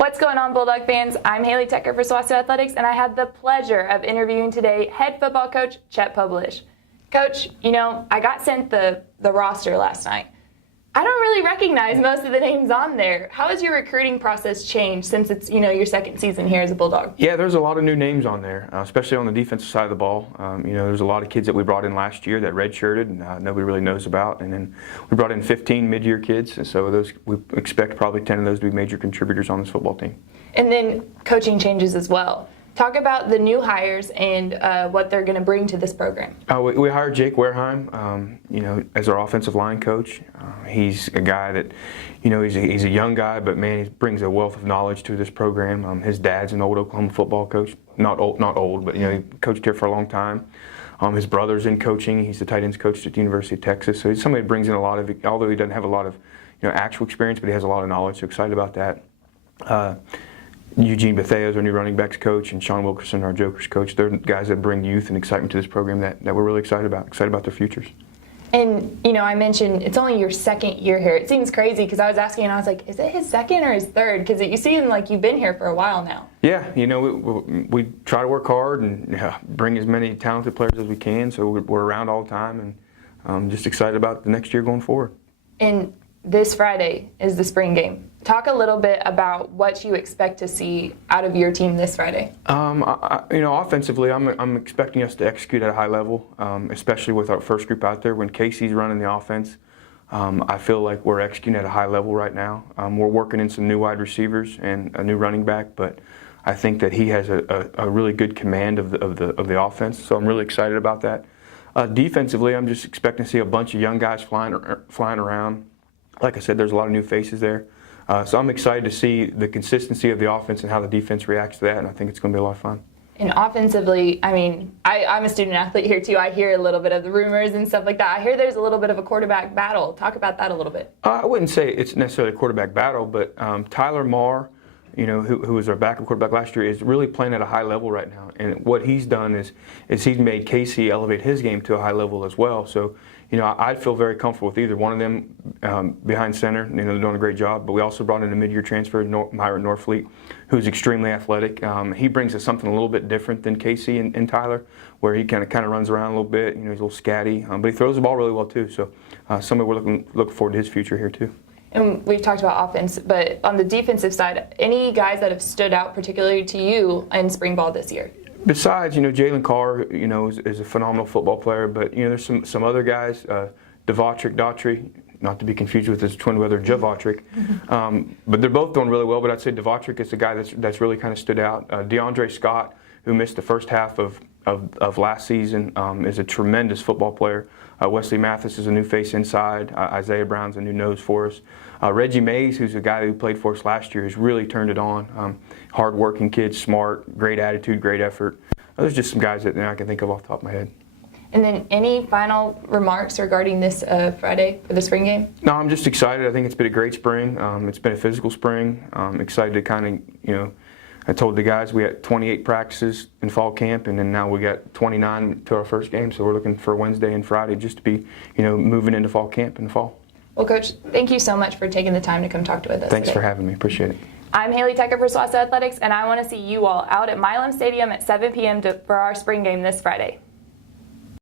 What's going on, Bulldog fans? I'm Hailey Tucker for SWOSU Athletics, and I had the pleasure of interviewing today head football coach Chet Pobolish. Coach, I got sent the roster last night. I don't really recognize most of the names on there. How has your recruiting process changed since it's your second season here as a Bulldog? Yeah, there's a lot of new names on there, especially on the defensive side of the ball. There's a lot of kids that we brought in last year that redshirted and nobody really knows about, and then we brought in 15 mid-year kids, and so those we expect probably 10 of those to be major contributors on this football team. And then coaching changes as well. Talk about the new hires and what they're going to bring to this program. We hired Jake Wareheim, as our offensive line coach. He's a guy that, he's a young guy, but man, he brings a wealth of knowledge to this program. His dad's an old Oklahoma football coach, not old, but he coached here for a long time. His brother's in coaching. He's the tight ends coach at the University of Texas. So he's somebody that brings in a lot of, although he doesn't have a lot of, actual experience, but he has a lot of knowledge. So excited about that. Eugene Bethea is our new running backs coach, and Sean Wilkerson, our jokers coach. They're guys that bring youth and excitement to this program that we're really excited about their futures. And, I mentioned it's only your second year here. It seems crazy because I was asking and I was like, is it his second or his third? Because you seem like you've been here for a while now. Yeah, we try to work hard and bring as many talented players as we can, so we're around all the time, and I'm just excited about the next year going forward. And this Friday is the spring game. Talk a little bit about what you expect to see out of your team this Friday. Offensively, I'm expecting us to execute at a high level, especially with our first group out there. When Casey's running the offense, I feel like we're executing at a high level right now. We're working in some new wide receivers and a new running back, but I think that he has a really good command of the offense. So I'm really excited about that. Defensively, I'm just expecting to see a bunch of young guys flying around. Like I said, there's a lot of new faces there. So I'm excited to see the consistency of the offense and how the defense reacts to that, and I think it's going to be a lot of fun. And offensively, I'm a student athlete here too. I hear a little bit of the rumors and stuff like that. I hear there's a little bit of a quarterback battle. Talk about that a little bit. I wouldn't say it's necessarily a quarterback battle, but Tyler Marr, who was our backup quarterback last year, is really playing at a high level right now. And what he's done is he's made Casey elevate his game to a high level as well. So, I feel very comfortable with either one of them behind center. They're doing a great job. But we also brought in a mid-year transfer, Myron Norfleet, who's extremely athletic. He brings us something a little bit different than Casey and Tyler, where he kind of runs around a little bit. He's a little scatty, but he throws the ball really well too. So, somebody we're looking forward to his future here too. And we've talked about offense, but on the defensive side, any guys that have stood out particularly to you in spring ball this year? Besides, Jalen Carr, is a phenomenal football player, but there's some other guys, Daughtry, not to be confused with his twin brother Javotrick, but they're both doing really well. But I'd say Daughtry is the guy that's really kind of stood out. DeAndre Scott, who missed the first half of last season, is a tremendous football player. Wesley Mathis is a new face inside. Isaiah Brown's a new nose for us. Reggie Mays, who's a guy who played for us last year, has really turned it on. Hard-working kid, smart, great attitude, great effort. There's just some guys that I can think of off the top of my head. And then any final remarks regarding this Friday for the spring game? No, I'm just excited. I think it's been a great spring. It's been a physical spring. I'm excited to kind of, I told the guys we had 28 practices in fall camp, and then now we got 29 to our first game. So we're looking for Wednesday and Friday just to be, moving into fall camp in the fall. Well, Coach, thank you so much for taking the time to come talk to us. Thanks for having me. Appreciate it. I'm Hailey Tucker for SWOSU Athletics, and I want to see you all out at Milam Stadium at 7 p.m. for our spring game this Friday.